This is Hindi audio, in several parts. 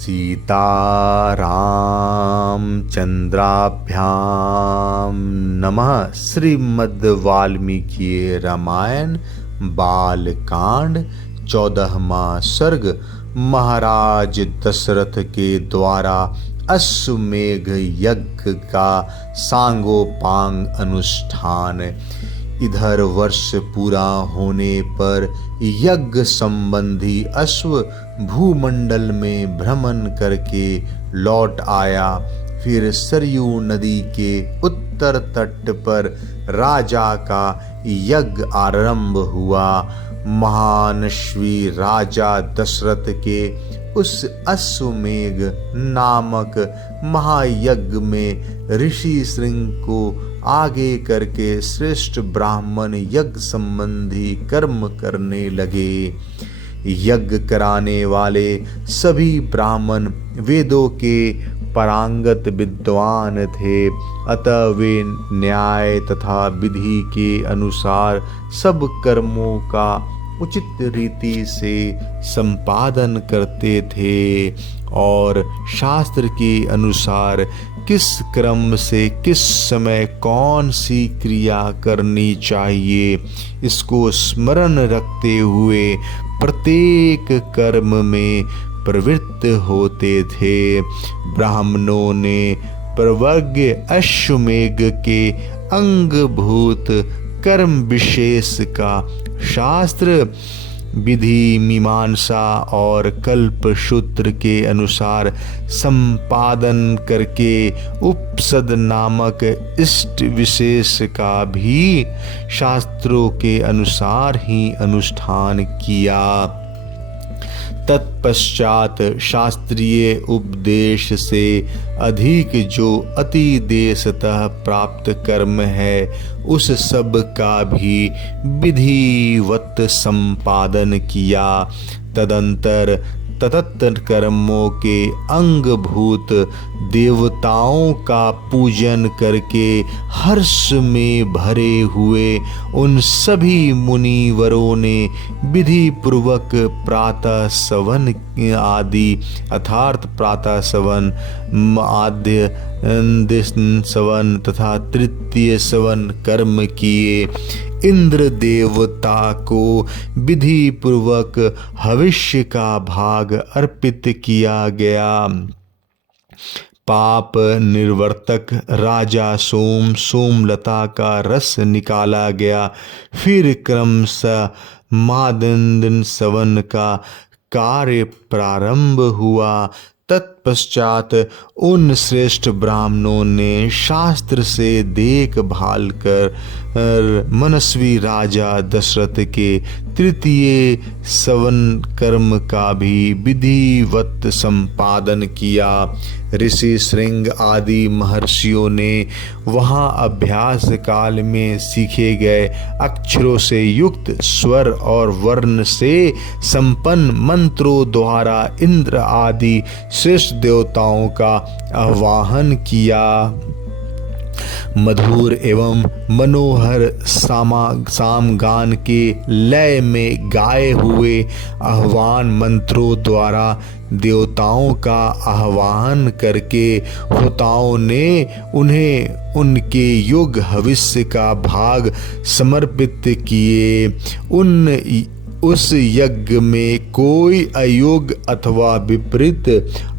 सीतारामचंद्राभ्याम नमः। श्रीमद् वाल्मीकि रामायण बालकांड 14वां सर्ग। महाराज दशरथ के द्वारा अश्वमेघ यज्ञ का सांगोपांग अनुष्ठान। इधर वर्ष पूरा होने पर यज्ञ संबंधी अश्व भूमंडल में भ्रमण करके लौट आया। फिर सरयू नदी के उत्तर तट पर राजा का यज्ञ आरंभ हुआ। महानश्वी राजा दशरथ के उस अश्वमेघ नामक महायज्ञ में ऋषि श्रृंग को आगे करके श्रेष्ठ ब्राह्मण यज्ञ संबंधी कर्म करने लगे। यज्ञ कराने वाले सभी ब्राह्मण वेदों के पारंगत विद्वान थे, अतः वे न्याय तथा विधि के अनुसार सब कर्मों का उचित रीति से संपादन करते थे और शास्त्र के अनुसार किस क्रम से किस समय कौन सी क्रिया करनी चाहिए इसको स्मरण रखते हुए प्रत्येक कर्म में प्रवृत्त होते थे। ब्राह्मणों ने प्रवर्ग अश्वमेघ के अंगभूत कर्म विशेष का शास्त्र विधि मीमांसा और कल्पसूत्र के अनुसार संपादन करके उपसद नामक इष्ट विशेष का भी शास्त्रों के अनुसार ही अनुष्ठान किया। तत्पश्चात शास्त्रीय उपदेश से अधिक जो अति देशतः प्राप्त कर्म है उस सब का भी विधिवत संपादन किया। तदंतर तत्त कर्मों के अंगभूत देवताओं का पूजन करके हर्ष में भरे हुए उन सभी मुनिवरों ने विधि पूर्वक प्रातः सवन आदि अर्थात प्रातः सवन, आद्य सवन तथा तृतीय सवन कर्म किए। इंद्र देवता को विधि पूर्वक हविष्य का भाग अर्पित किया गया। पाप निर्वर्तक राजा सोमलता का रस निकाला गया। फिर क्रमशः मादंदन सवन का कार्य प्रारंभ हुआ। तत्पश्चात उन श्रेष्ठ ब्राह्मणों ने शास्त्र से देखभाल कर मनस्वी राजा दशरथ के तृतीय सवन कर्म का भी विधिवत संपादन किया। ऋषि श्रृंग आदि महर्षियों ने वहाँ अभ्यास काल में सीखे गए अक्षरों से युक्त स्वर और वर्ण से संपन्न मंत्रों द्वारा इंद्र आदि श्रेष्ठ देवताओं का आवाहन किया। मधुर एवं मनोहर सामगान के लय में गाए हुए आह्वान मंत्रों द्वारा देवताओं का आह्वान करके होताओं ने उन्हें उनके योग हविष्य का भाग समर्पित किए। उस यज्ञ में कोई अयोग अथवा विपरीत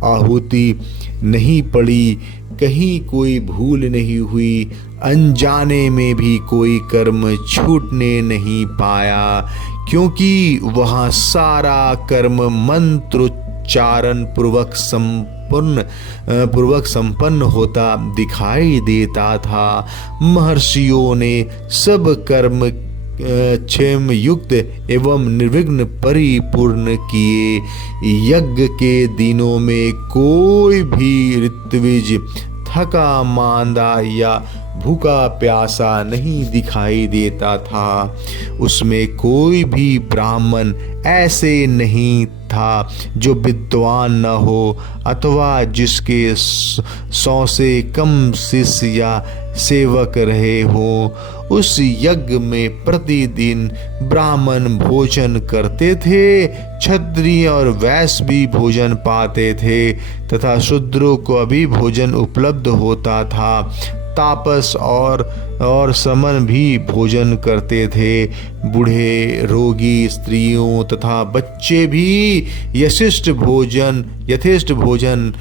आहुति नहीं पड़ी, कहीं कोई भूल नहीं हुई, अनजाने में भी कोई कर्म छूटने नहीं पाया, क्योंकि वहाँ सारा कर्म मंत्रोच्चारण पूर्वक संपन्न होता दिखाई देता था। महर्षियों ने सब कर्म क्षेम युक्त एवं निर्विघ्न परिपूर्ण किए। यज्ञ के दिनों में कोई भी ऋत्विज थका मांदा या भूखा प्यासा नहीं दिखाई देता था। उसमें कोई भी ब्राह्मण ऐसे नहीं था जो विद्वान न हो अथवा जिसके 100 से कम शिष्य या सेवक रहे हो। उस यज्ञ में प्रतिदिन ब्राह्मण भोजन करते थे, क्षत्रिय और वैश्य भी भोजन पाते थे तथा शूद्रों को भी भोजन उपलब्ध होता था। तापस और समन भी भोजन करते थे। बूढ़े, रोगी, स्त्रियों तथा बच्चे भी यथेष्ट भोजन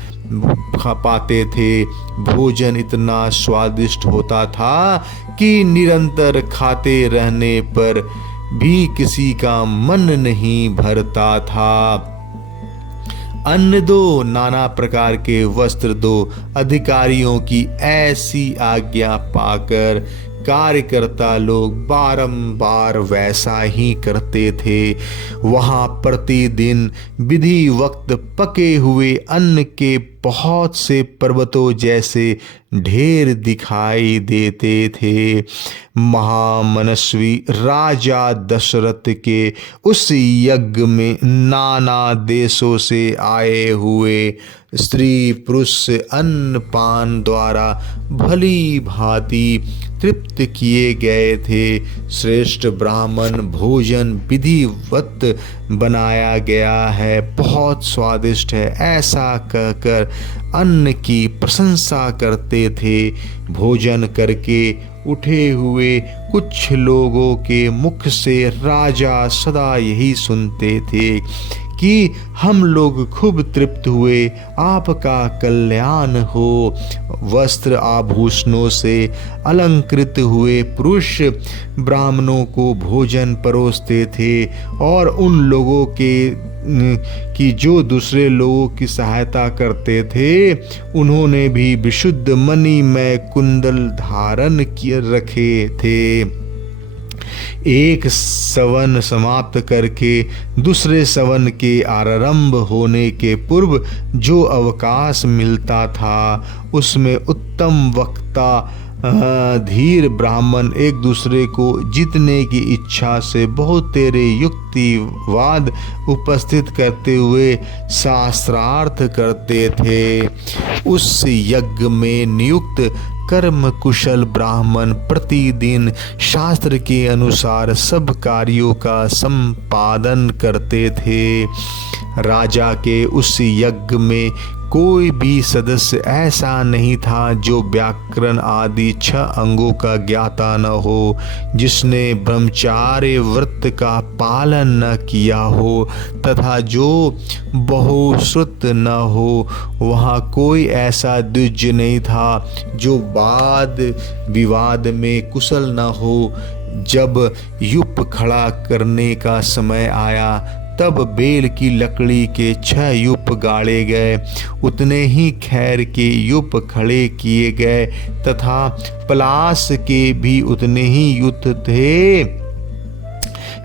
खा पाते थे। भोजन इतना स्वादिष्ट होता था कि निरंतर खाते रहने पर भी किसी का मन नहीं भरता था। अन्न दो, नाना प्रकार के वस्त्र दो। अधिकारियों की ऐसी आज्ञा पाकर कार्यकर्ता लोग बारंबार वैसा ही करते थे। वहां प्रतिदिन विधि वक्त पके हुए अन्न के बहुत से पर्वतों जैसे ढेर दिखाई देते थे। महामनस्वी राजा दशरथ के उस यज्ञ में नाना देशों से आए हुए स्त्री पुरुष अन्न पान द्वारा भली भांति तृप्त किए गए थे। श्रेष्ठ ब्राह्मण भोजन विधिवत बनाया गया है, बहुत स्वादिष्ट है, ऐसा कहकर अन्न की प्रशंसा करते थे। भोजन करके उठे हुए कुछ लोगों के मुख से राजा सदा यही सुनते थे कि हम लोग खूब तृप्त हुए, आपका कल्याण हो। वस्त्र आभूषणों से अलंकृत हुए पुरुष ब्राह्मणों को भोजन परोसते थे और उन लोगों की जो दूसरे लोगों की सहायता करते थे, उन्होंने भी विशुद्ध मणिमय कुंडल धारण किए रखे थे। एक सवन समाप्त करके दूसरे सवन के आरंभ होने के पूर्व जो अवकाश मिलता था, उसमें उत्तम वक्ता धीर ब्राह्मण एक दूसरे को जीतने की इच्छा से बहुत तेरे युक्तिवाद उपस्थित करते हुए शास्त्रार्थ करते थे। उस यज्ञ में नियुक्त कर्म कुशल ब्राह्मण प्रतिदिन शास्त्र के अनुसार सब कार्यों का संपादन करते थे। राजा के उस यज्ञ में कोई भी सदस्य ऐसा नहीं था जो व्याकरण आदि 6 अंगों का ज्ञाता न हो, जिसने ब्रह्मचार्य व्रत का पालन न किया हो तथा जो बहुश्रुत न हो। वहाँ कोई ऐसा द्विज नहीं था जो वाद विवाद में कुशल न हो। जब यूप खड़ा करने का समय आया तब बेल की लकड़ी के 6 यूप गाड़े गए, उतने ही खैर के यूप खड़े किए गए तथा पलाश के भी उतने ही यूप थे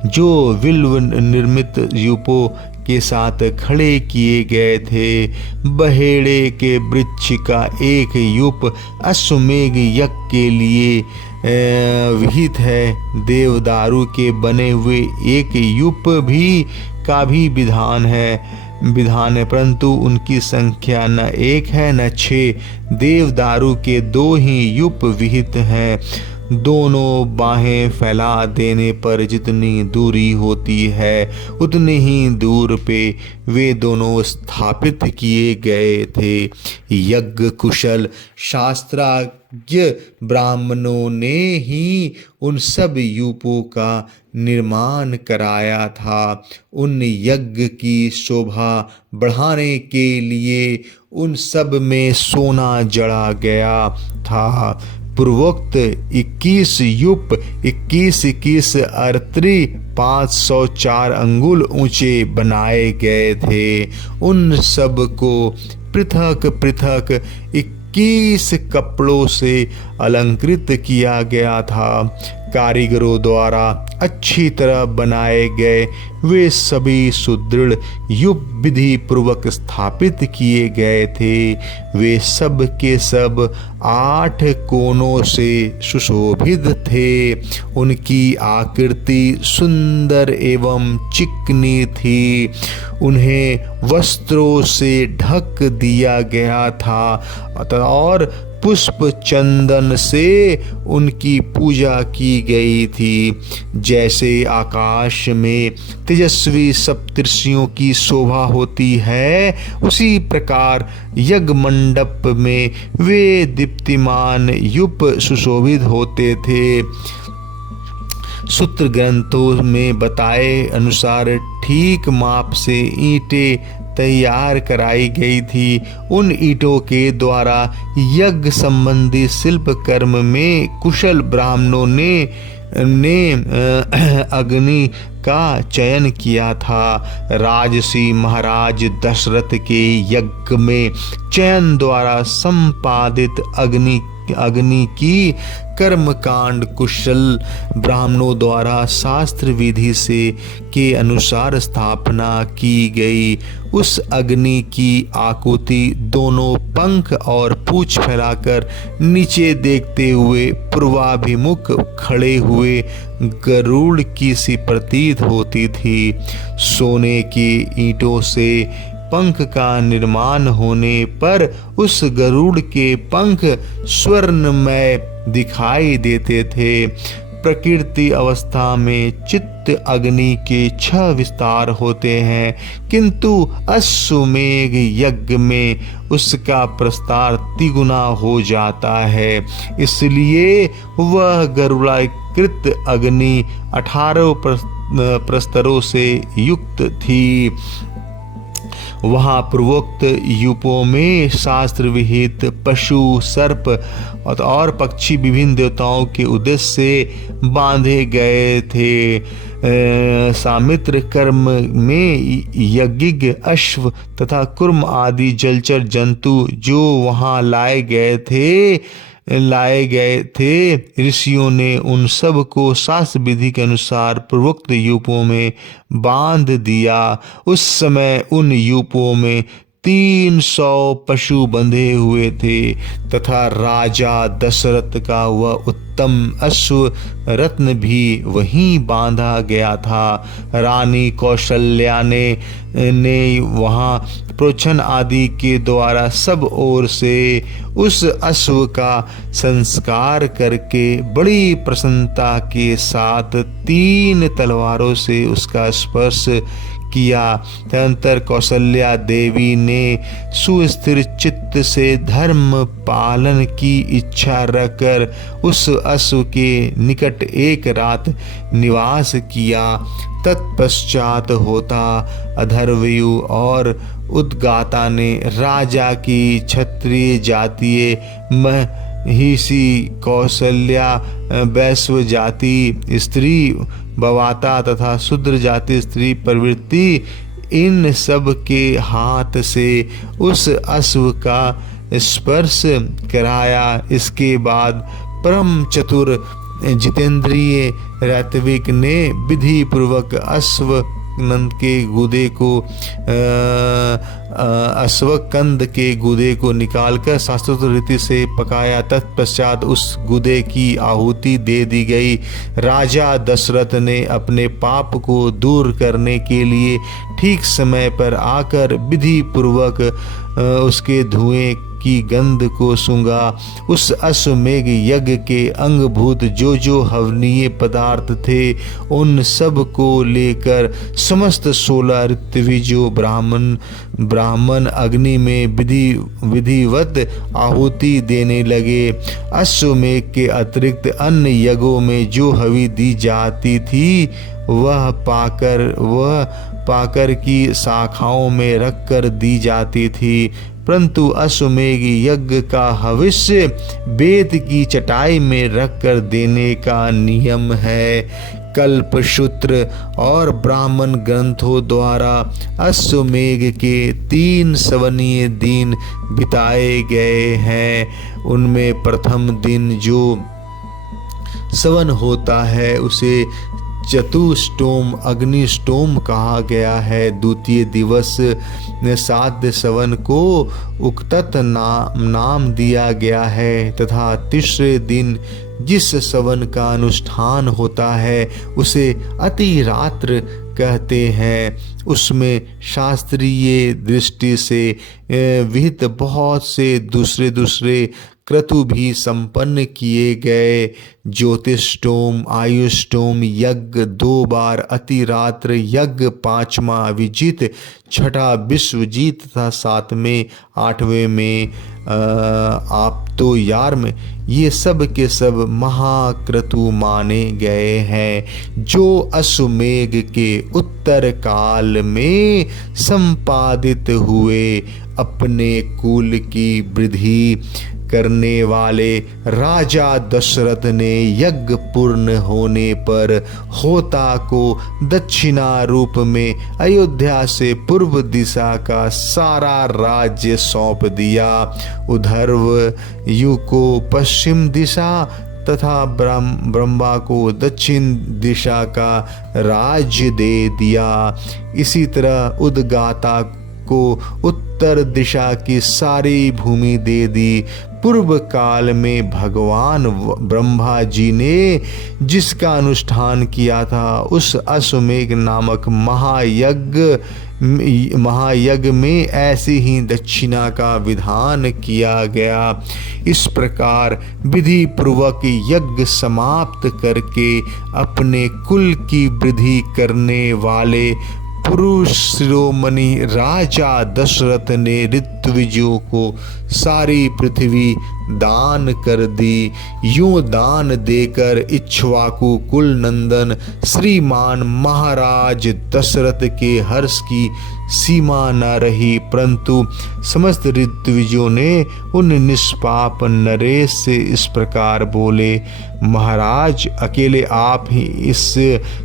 जो विल्व निर्मित यूपों के साथ खड़े किए गए थे। बहेड़े के वृक्ष का एक यूप अश्वमेघ यज्ञ के लिए विहित है। देवदारू के बने हुए एक यूप का भी विधान है, परंतु उनकी संख्या न 1 है न 6। देवदारू के 2 ही यूप विहित हैं। दोनों बाहें फैला देने पर जितनी दूरी होती है उतनी ही दूर पे वे दोनों स्थापित किए गए थे। यज्ञ कुशल शास्त्राज्ञ ब्राह्मणों ने ही उन सब यूपों का निर्माण कराया था। उन यज्ञ की शोभा बढ़ाने के लिए उन सब में सोना जड़ा गया था। पूर्वोक्त 21 यूप 21 अरत्री 504 अंगुल ऊंचे बनाए गए थे। उन सब को पृथक पृथक 21 कपड़ों से अलंकृत किया गया था। कारीगरों द्वारा अच्छी तरह बनाए गए वे सभी सुदृढ़ युप विधि पूर्वक स्थापित किए गए थे। वे सब के सब 8 कोनों से सुशोभित थे। उनकी आकृति सुंदर एवं चिकनी थी। उन्हें वस्त्रों से ढक दिया गया था और पुष्प चंदन से उनकी पूजा की गई थी। जैसे आकाश में तेजस्वी सप्तर्षियों की शोभा होती है, उसी प्रकार यज्ञ मंडप में वे दीप्तिमान युप सुशोभित होते थे। सूत्र ग्रंथों में बताए अनुसार ठीक माप से ईंटें तैयार कराई गई थी। उन ईंटों के द्वारा यज्ञ संबंधी शिल्प कर्म में कुशल ब्राह्मणों ने अग्नि का चयन किया था। राजसी महाराज दशरथ के यज्ञ में चयन द्वारा संपादित अग्नि की कर्मकांड कुशल ब्राह्मणों द्वारा शास्त्र विधि से के अनुसार स्थापना की गई। उस अग्नि की आकुति दोनों पंख और पूंछ फैलाकर नीचे देखते हुए पूर्वाभिमुख खड़े हुए गरुड़ की सी प्रतीत होती थी। सोने की ईंटों से पंख का निर्माण होने पर उस गरुड़ के पंख स्वर्णमय दिखाई देते थे। प्रकृति अवस्था में चित्त अग्नि के 6 विस्तार होते हैं, किंतु अश्वमेघ यज्ञ में उसका प्रस्तार तिगुना हो जाता है। इसलिए वह गरुड़ाकृत अग्नि 18 प्रस्तरों से युक्त थी। वहाँ पूर्वोक्त यूपों में शास्त्र विहित पशु, सर्प और पक्षी विभिन्न देवताओं के उद्देश्य से बांधे गए थे। सामित्र कर्म में यज्ञिक अश्व तथा कुर्म आदि जलचर जंतु जो वहाँ लाए गए थे, ऋषियों ने उन सब को शास्त्र विधि के अनुसार पूर्वोक्त यूपों में बांध दिया। उस समय उन यूपों में 300 पशु बंधे हुए थे तथा राजा दशरथ का वह उत्तम अश्व रत्न भी वहीं बांधा गया था। रानी कौशल्या ने वहाँ प्रोक्षण आदि के द्वारा सब ओर से उस अश्व का संस्कार करके बड़ी प्रसन्नता के साथ 3 तलवारों से उसका स्पर्श किया। तदनंतर कौशल्या देवी ने सुस्थिर चित्त से धर्म पालन की इच्छा रखकर उस अश्व के निकट एक रात निवास किया। तत्पश्चात होता अधर्वयु और उद्गाता ने राजा की क्षत्रिय जातीय महिषी कौशल्या, वैश्व जाति स्त्री बवाता तथा शूद्र जाति स्त्री प्रवृत्ति, इन सब के हाथ से उस अश्व का स्पर्श कराया। इसके बाद परम चतुर जितेंद्रिय ऋत्विक ने विधि पूर्वक अश्वकंद के गुदे को निकालकर शास्त्रोक्त रीति से पकाया। तत्पश्चात उस गुदे की आहुति दे दी गई। राजा दशरथ ने अपने पाप को दूर करने के लिए ठीक समय पर आकर विधि पूर्वक उसके धुएं की गंध को सूंघा। उस अश्वमेघ यज्ञ के अंगभूत जो हवनीय पदार्थ थे, उन सब को लेकर समस्त 16 ऋत्विजो ब्राह्मण अग्नि में विधिवत आहुति देने लगे। अश्वमेघ के अतिरिक्त अन्य यज्ञों में जो हवि दी जाती थी, वह पाकर की शाखाओं में रखकर दी जाती थी, परंतु अश्वमेघ यज्ञ का हविष्य वेद की चटाई में रखकर देने का नियम है। कल्पसूत्र और ब्राह्मण ग्रंथों द्वारा अश्वमेघ के 3 सवनीय दिन बिताए गए हैं। उनमें प्रथम दिन जो सवन होता है उसे चतुष्टोम अग्निष्टोम कहा गया है। द्वितीय दिवस साध्य सवन को उक्तत नाम दिया गया है तथा तीसरे दिन जिस सवन का अनुष्ठान होता है उसे अतिरात्र कहते हैं। उसमें शास्त्रीय दृष्टि से विहित बहुत से दूसरे क्रतु भी संपन्न किए गए। ज्योतिष्टोम आयुष्टोम यज्ञ 2 बार, अतिरात्र यज्ञ 5वां अभिजीत, 6ठा विश्वजीत तथा 7वें 8वें में आप तो यार में, ये सब के सब महाक्रतु माने गए हैं जो अश्वमेघ के उत्तर काल में संपादित हुए। अपने कुल की वृद्धि करने वाले राजा दशरथ ने यज्ञ पूर्ण होने पर होता को दक्षिणा रूप में अयोध्या से पूर्व दिशा का सारा राज्य सौंप दिया। उधर्व यु को पश्चिम दिशा तथा ब्रह्मा को दक्षिण दिशा का राज्य दे दिया। इसी तरह उद्गाता को उत्तर दिशा की सारी भूमि दे दी। पूर्व काल में भगवान ब्रह्मा जी ने जिसका अनुष्ठान किया था उस अश्वमेघ नामक महायज्ञ में ऐसी ही दक्षिणा का विधान किया गया। इस प्रकार विधि पूर्वक यज्ञ समाप्त करके अपने कुल की वृद्धि करने वाले पुरुष शिरोमणि राजा दशरथ ने ऋत्विजों को सारी पृथ्वी दान कर दी। यूं दान देकर इक्ष्वाकु कुल नंदन श्रीमान महाराज दशरथ के हर्ष की सीमा न रही, परंतु समस्त ऋत्विजों ने उन निष्पाप नरेश से इस प्रकार बोले, महाराज अकेले आप ही इस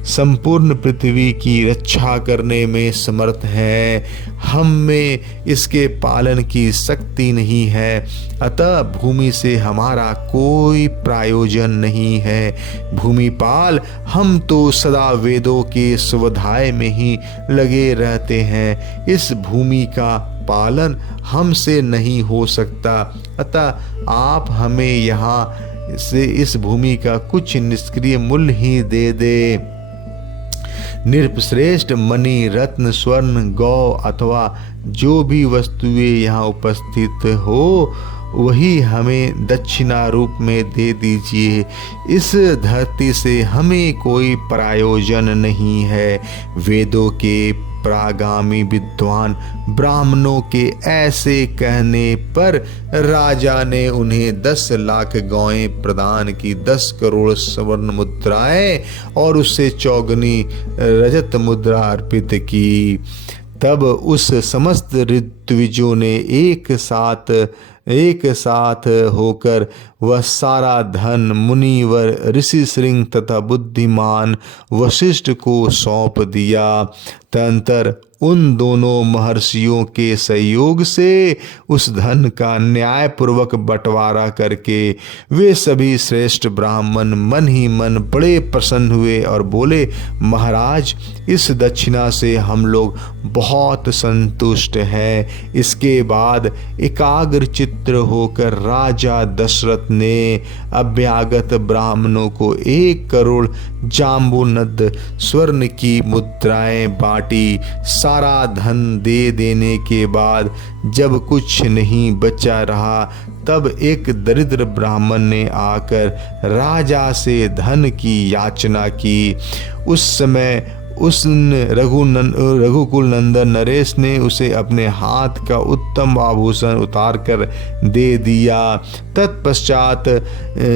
संपूर्ण पृथ्वी की रक्षा करने में समर्थ हैं, हम में इसके पालन की शक्ति नहीं है, अतः भूमि से हमारा कोई प्रयोजन नहीं है। भूमिपाल हम तो सदा वेदों के स्वाध्याय में ही लगे रहते हैं, इस भूमि का पालन हमसे नहीं हो सकता, अतः आप हमें यहाँ से इस भूमि का कुछ निष्क्रिय मूल्य ही दे दे। नृपश्रेष्ठ मणि रत्न स्वर्ण गौ अथवा जो भी वस्तुएं यहाँ उपस्थित हो वही हमें दक्षिणा रूप में दे दीजिए। इस धरती से हमें कोई प्रयोजन नहीं है। वेदों के प्रागामी विद्वान ब्राह्मणों के ऐसे कहने पर राजा ने उन्हें 10 लाख गौएं प्रदान की, 10 करोड़ स्वर्ण मुद्राएं और उससे चौगुनी रजत मुद्रा अर्पित की। तब उस समस्त ऋत्विजों ने एक साथ होकर वह सारा धन मुनिवर ऋषि श्रृंग तथा बुद्धिमान वशिष्ठ को सौंप दिया। तदंतर उन दोनों महर्षियों के सहयोग से उस धन का न्याय पूर्वक बंटवारा करके वे सभी श्रेष्ठ ब्राह्मण मन ही मन बड़े प्रसन्न हुए और बोले, महाराज इस दक्षिणा से हम लोग बहुत संतुष्ट हैं। इसके बाद एकाग्र चित्त होकर राजा दशरथ ने अभ्यागत ब्राह्मणों को 1 करोड़ जाम्बूनद स्वर्ण की मुद्राएं बांटी। सारा धन दे देने के बाद जब कुछ नहीं बचा रहा, तब एक दरिद्र ब्राह्मण ने आकर राजा से धन की याचना की। उस समय उस रघुकुल नंदन नरेश ने उसे अपने हाथ का उत्तम आभूषण उतार कर दे दिया। तत्पश्चात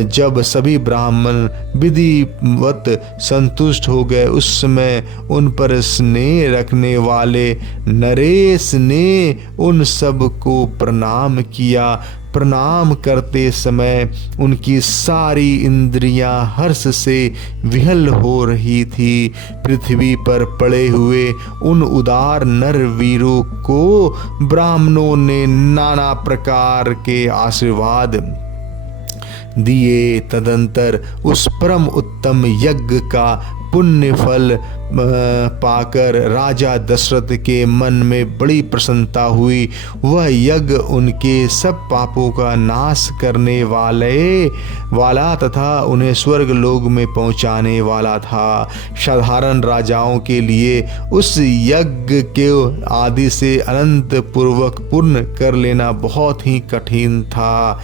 जब सभी ब्राह्मण विधिवत संतुष्ट हो गए, उस समय उन पर स्नेह रखने वाले नरेश ने उन सब को प्रणाम किया। प्रणाम करते समय उनकी सारी इंद्रियां हर्ष से विहल हो रही थी। पृथ्वी पर पड़े हुए उन उदार नर वीरों को ब्राह्मणों ने नाना प्रकार के आशीर्वाद दिए। तदंतर उस परम उत्तम यज्ञ का पुण्य फल पाकर राजा दशरथ के मन में बड़ी प्रसन्नता हुई। वह यज्ञ उनके सब पापों का नाश करने वाला तथा उन्हें स्वर्ग लोक में पहुंचाने वाला था। साधारण राजाओं के लिए उस यज्ञ के आदि से अनंत पूर्वक पूर्ण कर लेना बहुत ही कठिन था।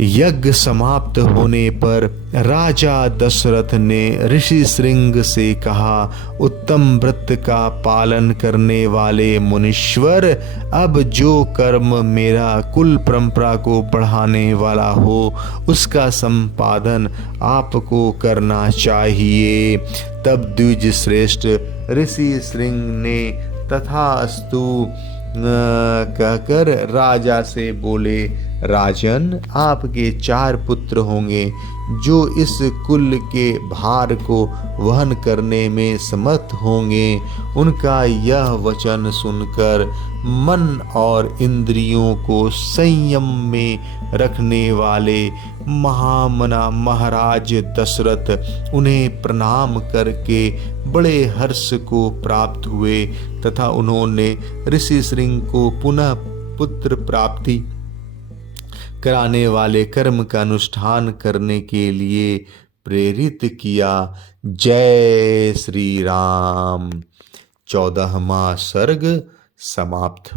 यज्ञ समाप्त होने पर राजा दशरथ ने ऋषि श्रृंग से कहा, उत्तम व्रत का पालन करने वाले मुनीश्वर, अब जो कर्म मेरा कुल परंपरा को बढ़ाने वाला हो उसका संपादन आपको करना चाहिए। तब द्विज श्रेष्ठ ऋषि श्रृंग ने तथास्तु कहकर राजा से बोले, राजन, आपके 4 पुत्र होंगे जो इस कुल के भार को वहन करने में समर्थ होंगे। उनका यह वचन सुनकर मन और इंद्रियों को संयम में रखने वाले महामना महाराज दशरथ उन्हें प्रणाम करके बड़े हर्ष को प्राप्त हुए तथा उन्होंने ऋषि श्रृंग को पुनः पुत्र प्राप्ति कराने वाले कर्म का अनुष्ठान करने के लिए प्रेरित किया। जय श्री राम। 14वां सर्ग समाप्त।